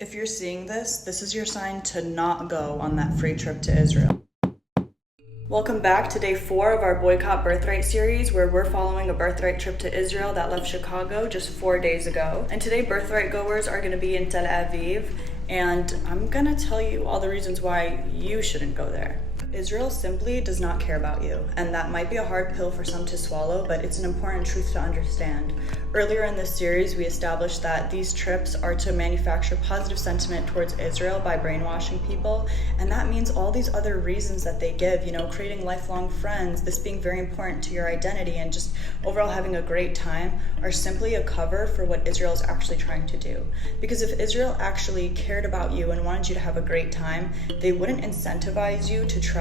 If you're seeing this, this is your sign to not go on that free trip to Israel. Welcome back to day 4 of our Boycott Birthright series, where we're following a Birthright trip to Israel that left Chicago just 4 days ago. And today Birthright goers are going to be in Tel Aviv, and I'm going to tell you all the reasons why you shouldn't go there. Israel simply does not care about you, and that might be a hard pill for some to swallow, but it's an important truth to understand. Earlier in this series, we established that these trips are to manufacture positive sentiment towards Israel by brainwashing people, and that means all these other reasons that they give, creating lifelong friends, this being very important to your identity, and just overall having a great time, are simply a cover for what Israel is actually trying to do. Because if Israel actually cared about you and wanted you to have a great time, they wouldn't incentivize you to travel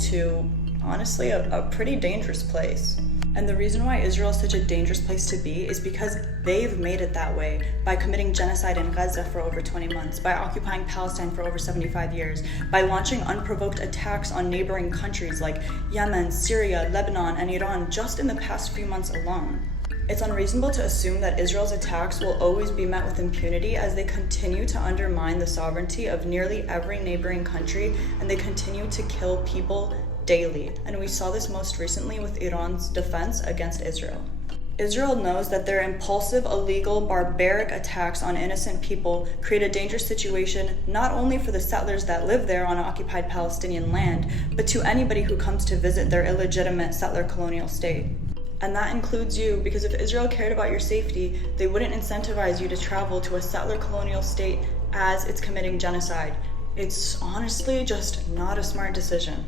to, honestly, a pretty dangerous place. And the reason why Israel is such a dangerous place to be is because they've made it that way by committing genocide in Gaza for over 20 months, by occupying Palestine for over 75 years, by launching unprovoked attacks on neighboring countries like Yemen, Syria, Lebanon, and Iran just in the past few months alone. It's unreasonable to assume that Israel's attacks will always be met with impunity as they continue to undermine the sovereignty of nearly every neighboring country, and they continue to kill people daily. And we saw this most recently with Iran's defense against Israel. Israel knows that their impulsive, illegal, barbaric attacks on innocent people create a dangerous situation not only for the settlers that live there on occupied Palestinian land, but to anybody who comes to visit their illegitimate settler colonial state. And that includes you, because if Israel cared about your safety, they wouldn't incentivize you to travel to a settler colonial state as it's committing genocide. It's honestly just not a smart decision.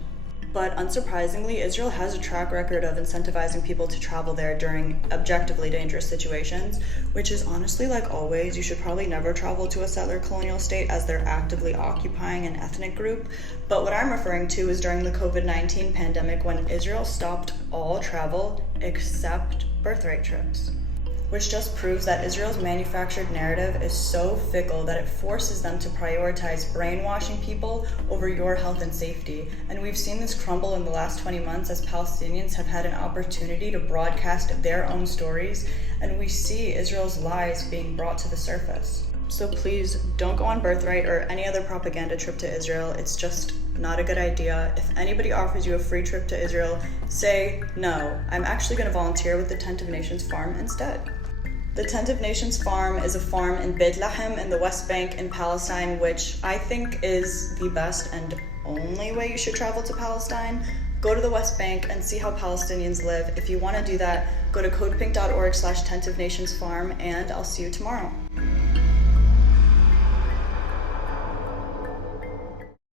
But unsurprisingly, Israel has a track record of incentivizing people to travel there during objectively dangerous situations, which is honestly, like always, you should probably never travel to a settler colonial state as they're actively occupying an ethnic group. But what I'm referring to is during the COVID-19 pandemic, when Israel stopped all travel except birthright trips, which just proves that Israel's manufactured narrative is so fickle that it forces them to prioritize brainwashing people over your health and safety. And we've seen this crumble in the last 20 months as Palestinians have had an opportunity to broadcast their own stories, and we see Israel's lies being brought to the surface. So please don't go on Birthright or any other propaganda trip to Israel. It's just not a good idea. If anybody offers you a free trip to Israel, say no. I'm actually going to volunteer with the Tent of Nations farm instead. The Tent of Nations farm is a farm in Bethlehem in the West Bank in Palestine, which I think is the best and only way you should travel to Palestine. Go to the West Bank and see how Palestinians live. If you want to do that, go to codepink.org/Tent of Nations farm, and I'll see you tomorrow.